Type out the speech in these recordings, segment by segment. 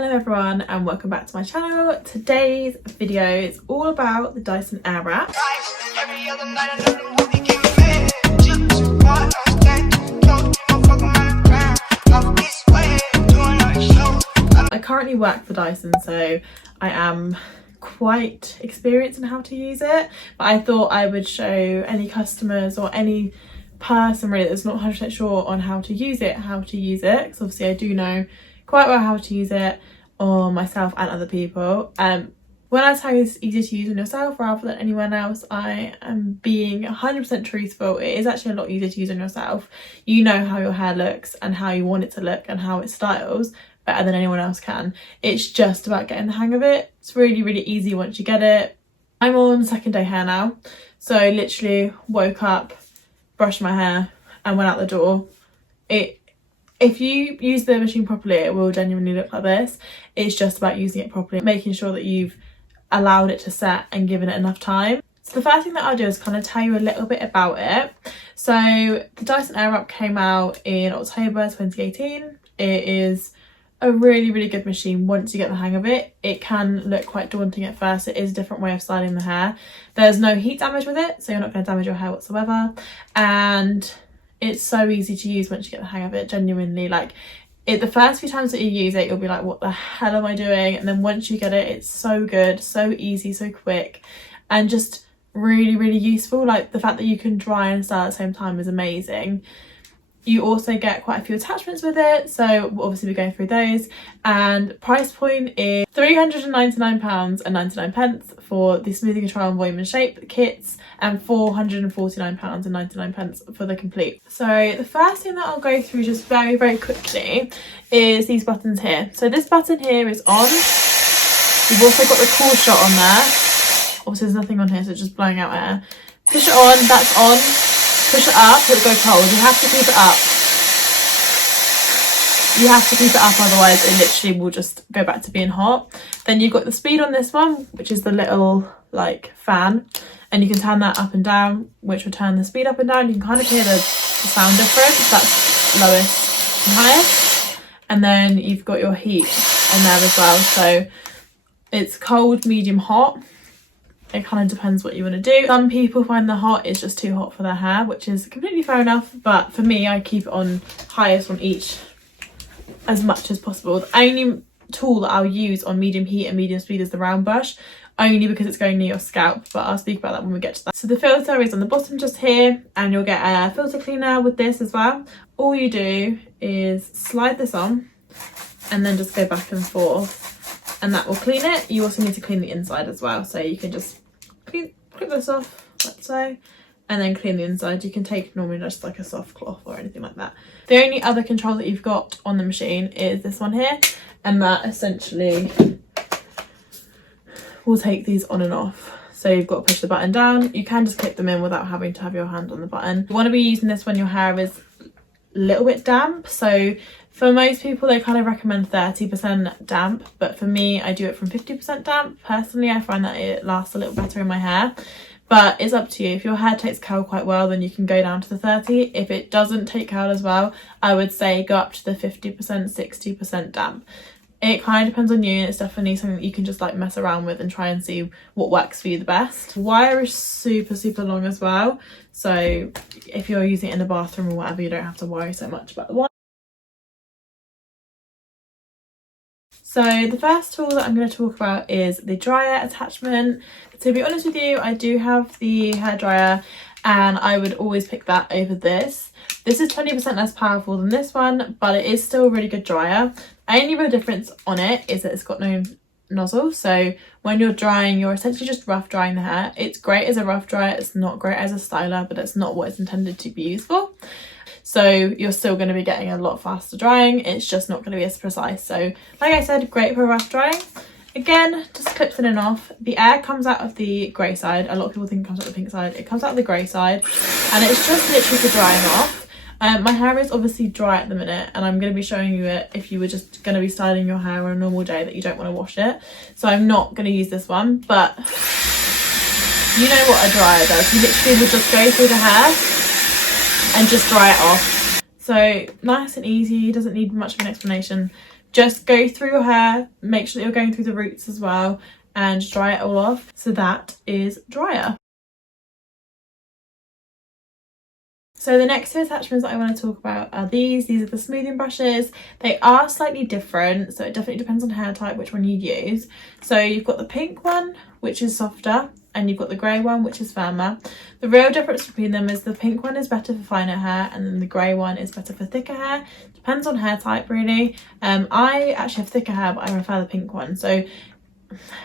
Hello everyone and welcome back to my channel. Today's video is all about the Dyson Airwrap. I currently work for Dyson, so I am quite experienced in how to use it, but I thought I would show any customers or any person really that's not 100% sure on how to use it, because obviously I do know quite well how to use it on myself and other people. When I tell you it's easy to use on yourself rather than anyone else, I am being 100% truthful. It is actually a lot easier to use on yourself. You know how your hair looks and how you want it to look and how it styles better than anyone else can. It's just about getting the hang of it. It's really, really easy once you get it. I'm on second day hair now, so I literally woke up, brushed my hair and went out the door. If you use the machine properly, it will genuinely look like this. It's just about using it properly, making sure that you've allowed it to set and given it enough time. So the first thing that I'll do is kind of tell you a little bit about it. So the Dyson Airwrap came out in October 2018. It is a really, really good machine once you get the hang of it. It can look quite daunting at first. It is a different way of styling the hair. There's no heat damage with it, so you're not going to damage your hair whatsoever. And it's so easy to use once you get the hang of it, genuinely. The first few times that you use it, you'll be like, what the hell am I doing? And then once you get it, it's so good, so easy, so quick, and just really, really useful. Like, the fact that you can dry and style at the same time is amazing. You also get quite a few attachments with it, so we'll obviously be going through those. And price point is £399.99 for the smoothing control and volume and shape kits, and £449.99 for the complete. So the first thing that I'll go through just very, very quickly is these buttons here. So this button here is on. You've also got the cool shot on there. Obviously there's nothing on here, so it's just blowing out air. Push it on, that's on. Push it up, it'll go cold. You have to keep it up. You have to keep it up, otherwise it literally will just go back to being hot. Then you've got the speed on this one, which is the little like fan, and you can turn that up and down, which will turn the speed up and down. You can kind of hear the sound difference. That's lowest and highest. And then you've got your heat on there as well. So it's cold, medium, hot. It kind of depends what you want to do. Some people find the hot is just too hot for their hair, which is completely fair enough. But for me, I keep it on highest on each as much as possible. The only tool that I'll use on medium heat and medium speed is the round brush, only because it's going near your scalp, but I'll speak about that when we get to that. So the filter is on the bottom just here, and you'll get a filter cleaner with this as well. All you do is slide this on and then just go back and forth, and that will clean it. You also need to clean the inside as well, so you can just clip this off like so, and then clean the inside. You can take normally just like a soft cloth or anything like that. The only other control that you've got on the machine is this one here, and that essentially will take these on and off. So you've got to push the button down. You can just clip them in without having to have your hand on the button. You want to be using this when your hair is a little bit damp. So for most people, they kind of recommend 30% damp, but for me, I do it from 50% damp. Personally, I find that it lasts a little better in my hair, but it's up to you. If your hair takes curl quite well, then you can go down to the 30. If it doesn't take curl as well, I would say go up to the 50%, 60% damp. It kind of depends on you, and it's definitely something that you can just like mess around with and try and see what works for you the best. Wire is super, super long as well, so if you're using it in the bathroom or whatever, you don't have to worry so much about the wire. So the first tool that I'm going to talk about is the dryer attachment. To be honest with you, I do have the hairdryer, and I would always pick that over this. This is 20% less powerful than this one, but it is still a really good dryer. The only real difference on it is that it's got no nozzle, so when you're drying, you're essentially just rough drying the hair. It's great as a rough dryer, it's not great as a styler, but it's not what it's intended to be used for. So you're still going to be getting a lot faster drying, it's just not going to be as precise. So like I said, great for rough drying. Again, just clips in and off. The air comes out of the grey side. A lot of people think it comes out the pink side. It comes out the grey side, and it's just literally for drying off. My hair is obviously dry at the minute, and I'm going to be showing you it if you were just going to be styling your hair on a normal day that you don't want to wash it. So I'm not going to use this one, but you know what a dryer does. You literally will just go through the hair and just dry it off. So nice and easy, doesn't need much of an explanation. Just go through your hair, make sure that you're going through the roots as well, and dry it all off. So that is dryer. So the next two attachments that I want to talk about are these. These are the smoothing brushes. They are slightly different, so it definitely depends on hair type which one you use. So you've got the pink one, which is softer, and you've got the grey one, which is firmer. The real difference between them is the pink one is better for finer hair, and then the grey one is better for thicker hair. Depends on hair type really. I actually have thicker hair, but I prefer the pink one. So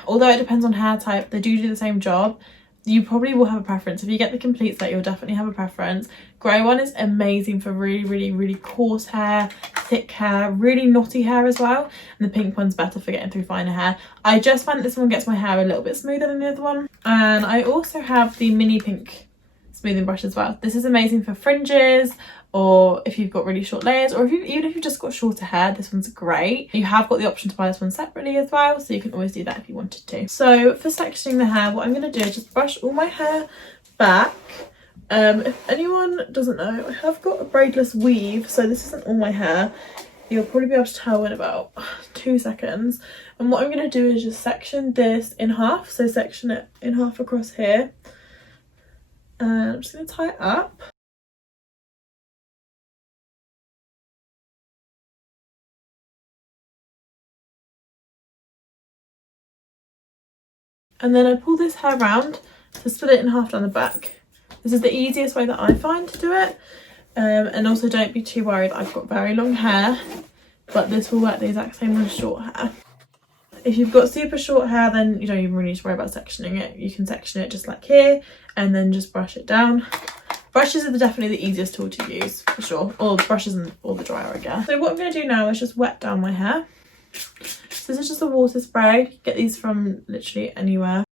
although it depends on hair type, they do the same job. You probably will have a preference. If you get the complete set, you'll definitely have a preference. Grey one is amazing for really coarse hair, thick hair, really knotty hair as well. And the pink one's better for getting through finer hair. I just find this one gets my hair a little bit smoother than the other one. And I also have the mini pink smoothing brush as well. This is amazing for fringes, or if you've got really short layers, or even if you've just got shorter hair, this one's great. You have got the option to buy this one separately as well, so you can always do that if you wanted to. So for sectioning the hair, what I'm going to do is just brush all my hair back. If anyone doesn't know, I have got a braidless weave, so this isn't all my hair. You'll probably be able to tell in about 2 seconds. And what I'm going to do is just section this in half, so section it in half across here. And I'm just going to tie it up. And then I pull this hair round to split it in half down the back. This is the easiest way that I find to do it. And also don't be too worried, I've got very long hair, but this will work the exact same with short hair. If you've got super short hair, then you don't even really need to worry about sectioning it. You can section it just like here and then just brush it down. Brushes are definitely the easiest tool to use for sure, or brushes or the dryer, I guess. So what I'm going to do now is just wet down my hair. So this is just a water spray. You can get these from literally anywhere.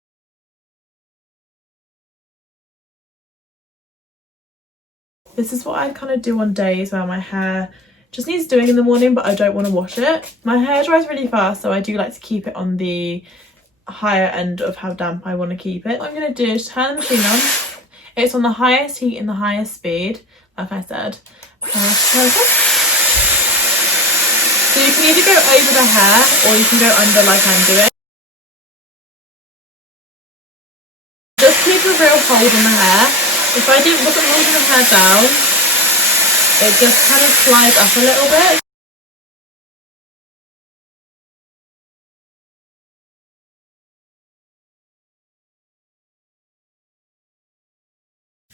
This is what I kind of do on days where my hair just needs doing in the morning, but I don't want to wash it. My hair dries really fast, so I do like to keep it on the higher end of how damp I want to keep it. What I'm going to do is turn the machine on. It's on the highest heat and the highest speed, like I said. So you can either go over the hair or you can go under like I'm doing. Just keep a real hold on the hair. If I wasn't holding the hair down, it just kind of slides up a little bit.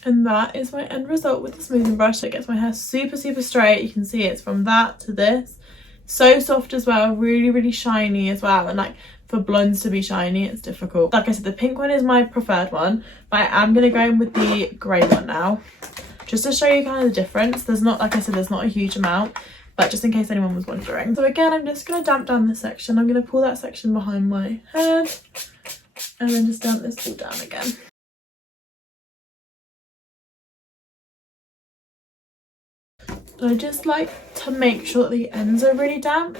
And that is my end result with the smoothing brush. It gets my hair super straight. You can see it's from that to this. So soft as well, really shiny as well. And like for blondes to be shiny, it's difficult. Like I said, the pink one is my preferred one, but I am going to go in with the grey one now, just to show you kind of the difference. There's not, like I said, there's not a huge amount, but just in case anyone was wondering. So again, I'm just going to damp down this section. I'm going to pull that section behind my head and then just damp this all down again. I just like to make sure that the ends are really damp,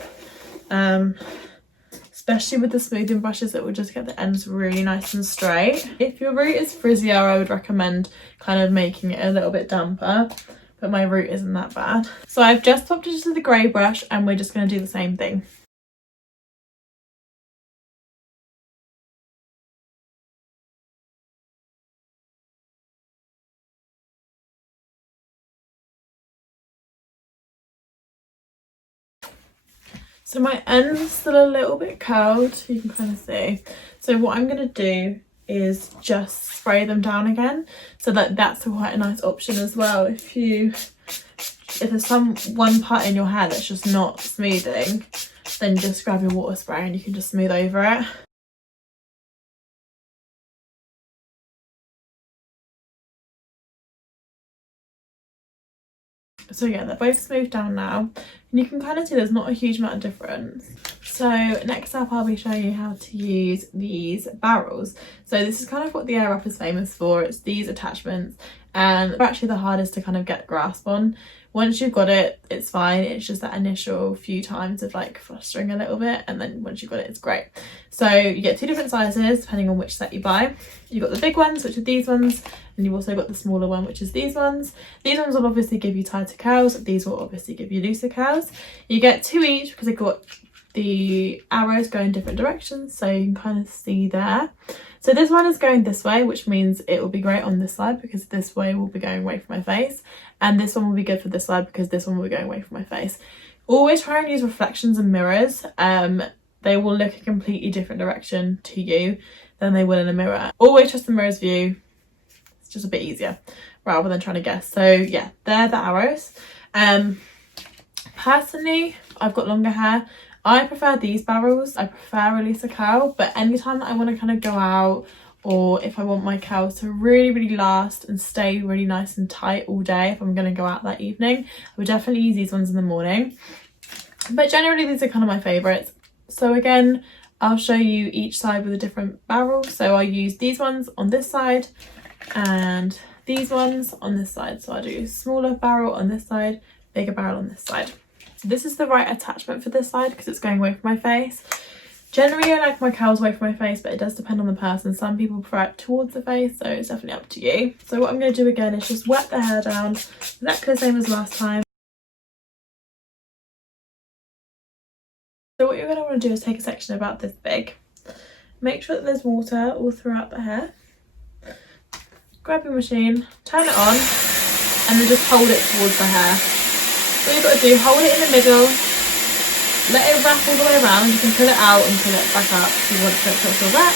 especially with the smoothing brushes. It will just get the ends really nice and straight. If your root is frizzier, I would recommend kind of making it a little bit damper, but my root isn't that bad. So I've just popped it to the grey brush and we're just going to do the same thing. So my end's still a little bit curled, you can kind of see. So what I'm going to do is just spray them down again. So that's quite a nice option as well. If there's one part in your hair that's just not smoothing, then just grab your water spray and you can just smooth over it. So yeah, they're both smoothed down now, and you can kind of see there's not a huge amount of difference. So next up, I'll be showing you how to use these barrels. So this is kind of what the Airwrap is famous for. It's these attachments, and they're actually the hardest to kind of get a grasp on. Once you've got it, it's fine. It's just that initial few times of like flustering a little bit, and then once you've got it, it's great. So you get 2 different sizes depending on which set you buy. You've got the big ones, which are these ones, and you've also got the smaller one, which is these ones. These ones will obviously give you tighter curls. These will obviously give you looser curls. You get 2 each because they've got the arrows go in different directions, so you can kind of see there. So this one is going this way, which means it will be great on this side because this way will be going away from my face, and this one will be good for this side because this one will be going away from my face. Always try and use reflections and mirrors. They will look a completely different direction to you than they will in a mirror. Always trust the mirror's view. It's just a bit easier rather than trying to guess. So yeah, they're the arrows. Personally, I've got longer hair. I prefer these barrels. I prefer release a curl, but anytime that I want to kind of go out, or if I want my curls to really last and stay really nice and tight all day, if I'm going to go out that evening, I would definitely use these ones in the morning. But generally these are kind of my favourites. So again, I'll show you each side with a different barrel. So I'll use these ones on this side and these ones on this side. So I'll do smaller barrel on this side, bigger barrel on this side. So this is the right attachment for this side because it's going away from my face. Generally I like my curls away from my face, but it does depend on the person. Some people prefer it towards the face, so it's definitely up to you. So what I'm going to do again is just wet the hair down exactly the same as last time. So what you're going to want to do is take a section about this big. Make sure that there's water all throughout the hair. Grab your machine, turn it on, and then just hold it towards the hair. What you've got to do, hold it in the middle, let it wrap all the way around. You can pull it out and pull it back up if you want to feel that.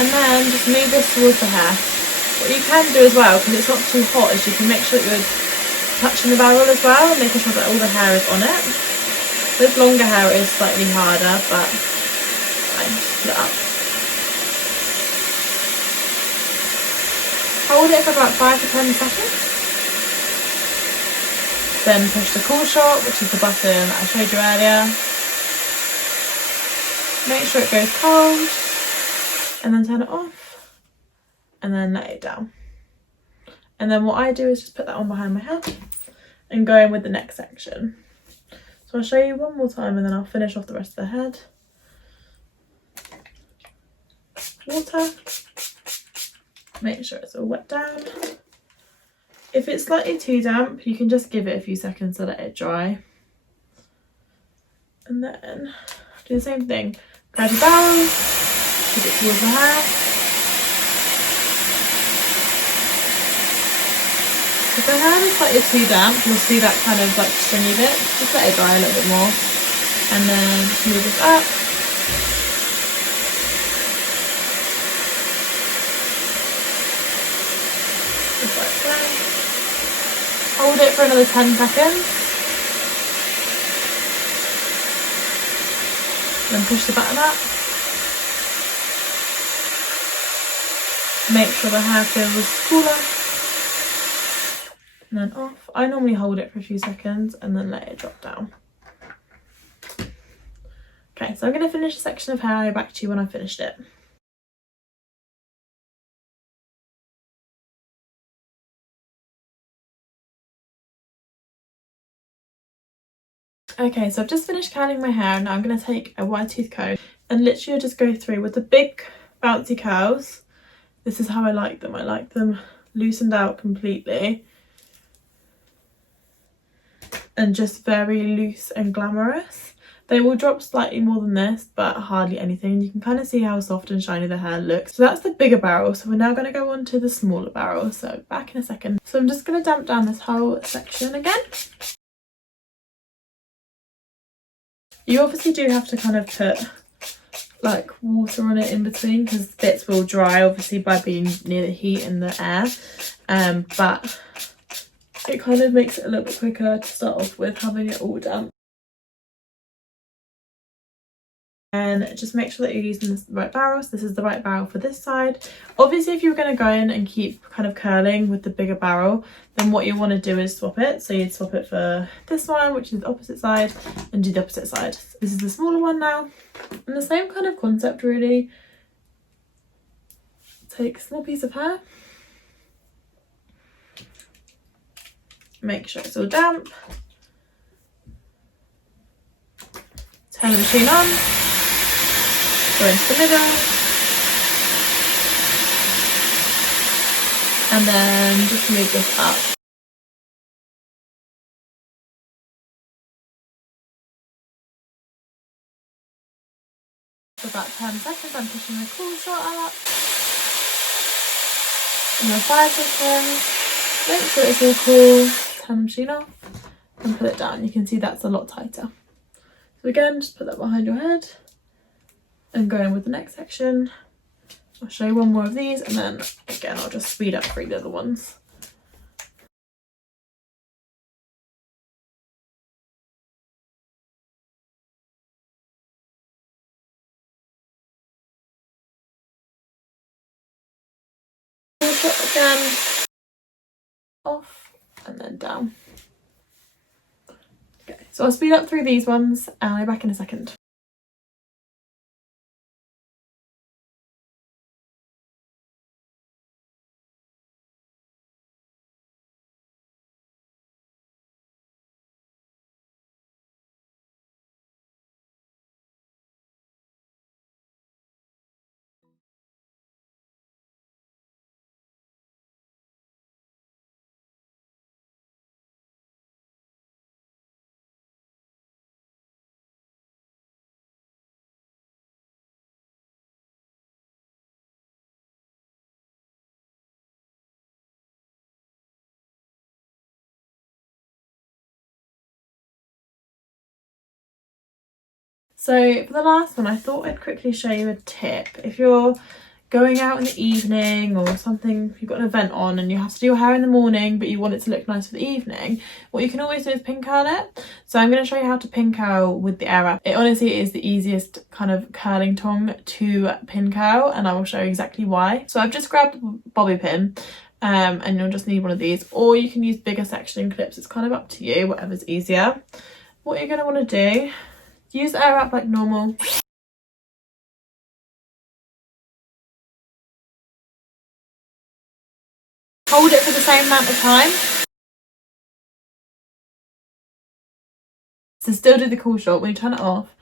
And then just move this towards the hair. What you can do as well, because it's not too hot, is you can make sure that you're touching the barrel as well and making sure that all the hair is on it. With longer hair it is slightly harder, but fine, just put it up. Hold it for about 5 to 10 seconds. Then push the cool shot, which is the button I showed you earlier. Make sure it goes cold, and then turn it off, and then let it down. And then what I do is just put that on behind my head and go in with the next section. So I'll show you one more time and then I'll finish off the rest of the head. Water. Make sure it's all wet down. If it's slightly too damp, you can just give it a few seconds to let it dry. And then do the same thing. Grab your barrel, put it towards the hair. If the hair is slightly too damp, you'll see that kind of like stringy bit. Just let it dry a little bit more. And then just move this up. Just like that. Hold it for another 10 seconds. Then push the button up. Make sure the hair feels cooler. And then off. I normally hold it for a few seconds and then let it drop down. Okay, so I'm going to finish a section of hair. I'll be back to you when I've finished it. Okay, so I've just finished curling my hair and now I'm going to take a wide tooth comb and literally just go through with the big bouncy curls. This is how I like them. I like them loosened out completely and just very loose and glamorous. They will drop slightly more than this, but hardly anything. You can kind of see how soft and shiny the hair looks. So that's the bigger barrel. So we're now going to go on to the smaller barrel. So back in a second. So I'm just going to damp down this whole section again. You obviously do have to kind of put like water on it in between because bits will dry obviously by being near the heat and the air. But it kind of makes it a little bit quicker to start off with having it all damp. And just make sure that you're using the right barrels. This is the right barrel for this side. Obviously if you're going to go in and keep kind of curling with the bigger barrel, then what you want to do is swap it. So you'd swap it for this one, which is the opposite side, and do the opposite side. This is the smaller one now, and the same kind of concept really. Take a small piece of hair, make sure it's all damp, turn the machine on, go into the middle, and then just move this up. for about 10 seconds. I'm pushing the cool shot up. And then 5 seconds. Make sure it's all cool. Turn the machine off and put it down. You can see that's a lot tighter. So again, just put that behind your head and go in with the next section. I'll show you one more of these and then again I'll just speed up through the other ones. Again, off and then down. Okay, so I'll speed up through these ones and I'll be back in a second. So for the last one, I thought I'd quickly show you a tip. If you're going out in the evening or something, you've got an event on and you have to do your hair in the morning but you want it to look nice for the evening, what you can always do is pin curl it. So I'm going to show you how to pin curl with the Airwrap. It honestly is the easiest kind of curling tong to pin curl and I will show you exactly why. So I've just grabbed a bobby pin and you'll just need one of these, or you can use bigger sectioning clips. It's kind of up to you, whatever's easier. What you're going to want to do, use Airwrap like normal. Hold it for the same amount of time. So still do the cool shot. When you turn it off,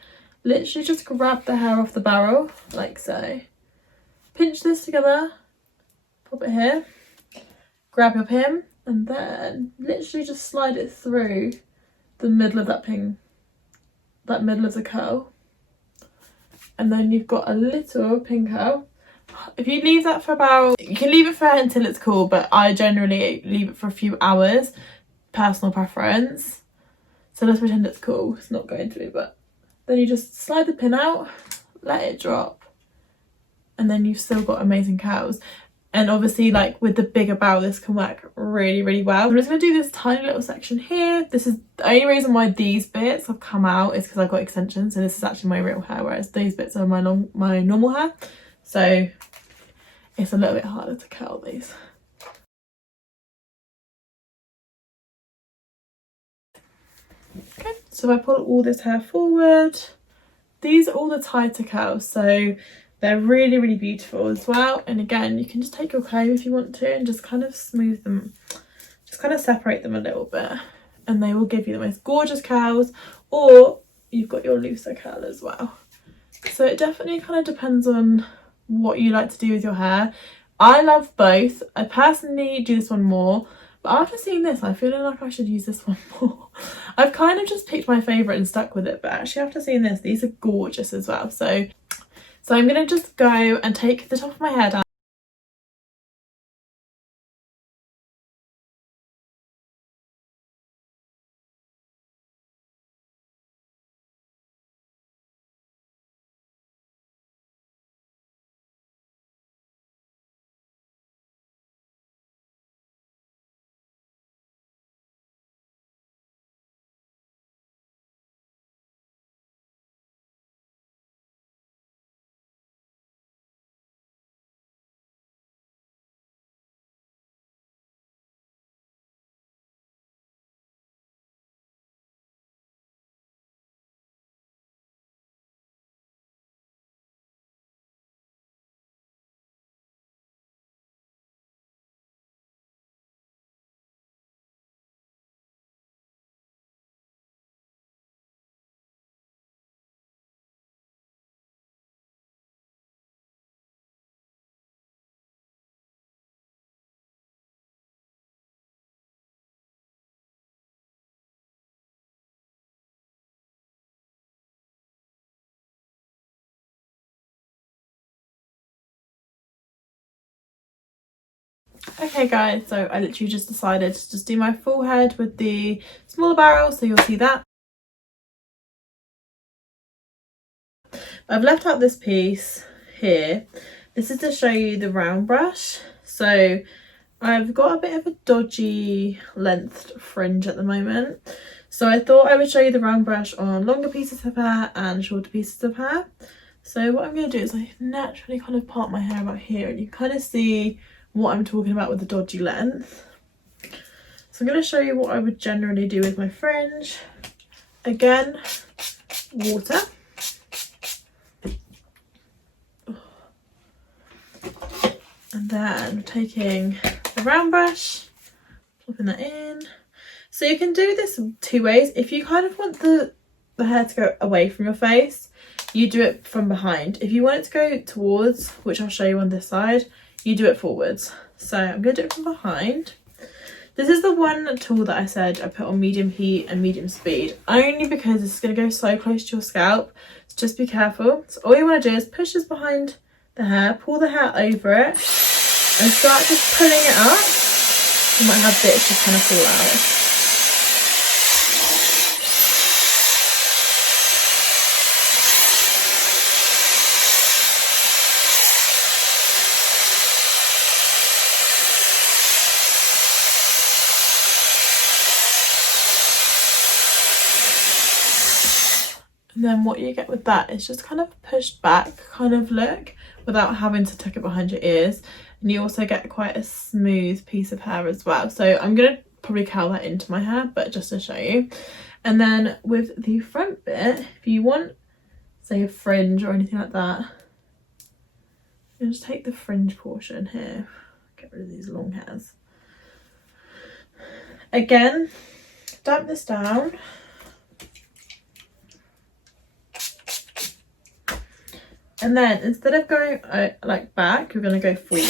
literally just grab the hair off the barrel, like so. Pinch this together, pop it here, grab your pin, and then literally just slide it through the middle of that pin, that middle of the curl. And then you've got a little pin curl. If you leave that for about, you can leave it for until it's cool, but I generally leave it for a few hours, personal preference. So let's pretend it's cool. It's not going to be, but then you just slide the pin out, let it drop, and then you've still got amazing curls. And obviously, like with the bigger bow, this can work really, really well. I'm just going to do this tiny little section here. This is the only reason why these bits have come out is because I've got extensions. So this is actually my real hair, whereas these bits are my normal hair. So it's a little bit harder to curl these. Okay, so I pull all this hair forward. These are all the tighter curls, so they're really, really beautiful as well. And again, you can just take your comb if you want to and just kind of smooth them, just kind of separate them a little bit, and they will give you the most gorgeous curls, or you've got your looser curl as well. So it definitely kind of depends on what you like to do with your hair. I love both. I personally do this one more, but after seeing this, I'm feeling like I should use this one more. I've kind of just picked my favourite and stuck with it, but actually after seeing this, these are gorgeous as well. So I'm going to just go and take the top of my hair down. Okay guys, so I literally just decided to just do my full head with the smaller barrel, so you'll see that. I've left out this piece here. This is to show you the round brush. So I've got a bit of a dodgy length fringe at the moment, so I thought I would show you the round brush on longer pieces of hair and shorter pieces of hair. So what I'm going to do is I naturally kind of part my hair about here, and you kind of see what I'm talking about with the dodgy length. So I'm going to show you what I would generally do with my fringe. Again, water. And then taking the round brush, popping that in. So you can do this two ways. If you kind of want the hair to go away from your face, you do it from behind. If you want it to go towards, which I'll show you on this side, you do it forwards. So I'm going to do it from behind. This is the one tool that I said I put on medium heat and medium speed, only because it's going to go so close to your scalp. So just be careful. So all you want to do is push this behind the hair, pull the hair over it, and start just pulling it up. You might have bits just kind of fall out. And then what you get with that is just kind of pushed back kind of look without having to tuck it behind your ears. And you also get quite a smooth piece of hair as well. So I'm going to probably curl that into my hair, but just to show you. And then with the front bit, if you want, say, a fringe or anything like that, you just take the fringe portion here. Get rid of these long hairs. Again, damp this down. And then instead of going like back, you're going to go forward.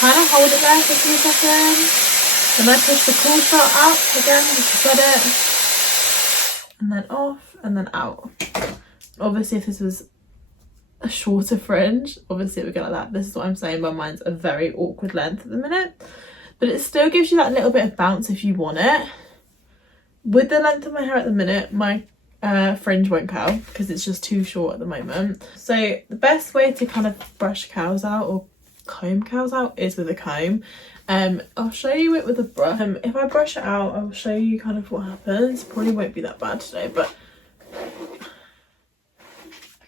Kind of hold it there for a few seconds. Then I push the cool shot out again, just spread it. And then off and then out. Obviously, if this was a shorter fringe, obviously it would go like that. This is what I'm saying, but mine's a very awkward length at the minute. But it still gives you that little bit of bounce if you want it. With the length of my hair at the minute, my fringe won't curl because it's just too short at the moment. So the best way to kind of brush curls out or comb curls out is with a comb. I'll show you it with a brush. If I brush it out, I'll show you kind of what happens. Probably won't be that bad today, but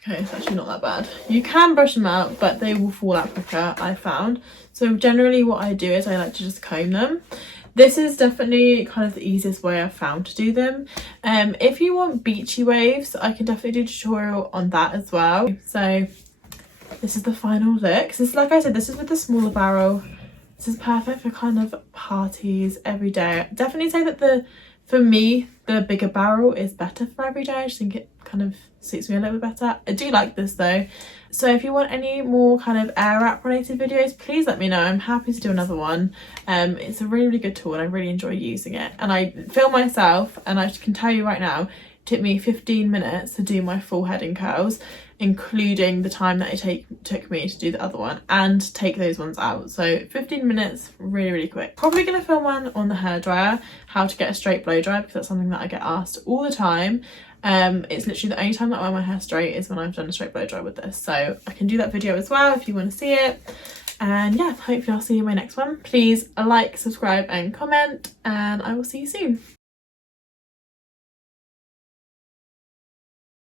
okay, it's actually not that bad. You can brush them out, but they will fall out quicker, I found. So generally what I do is I like to just comb them. This is definitely kind of the easiest way I've found to do them. If you want beachy waves, I can definitely do a tutorial on that as well. So this is the final look. So this, like I said, this is with the smaller barrel. This is perfect for kind of parties every day. Definitely say that for me, the bigger barrel is better for every day. I just think it kind of suits me a little bit better. I do like this though. So if you want any more kind of Airwrap related videos, please let me know. I'm happy to do another one. It's a really, really good tool and I really enjoy using it. And I film myself, and I can tell you right now, it took me 15 minutes to do my full head in curls, including the time that it took me to do the other one and take those ones out. So 15 minutes, really, really quick. Probably going to film one on the hairdryer, how to get a straight blow dry, because that's something that I get asked all the time. It's literally the only time that I wear my hair straight is when I've done a straight blow dry with this. So I can do that video as well if you want to see it. And yeah, hopefully I'll see you in my next one. Please like, subscribe and comment, and I will see you soon.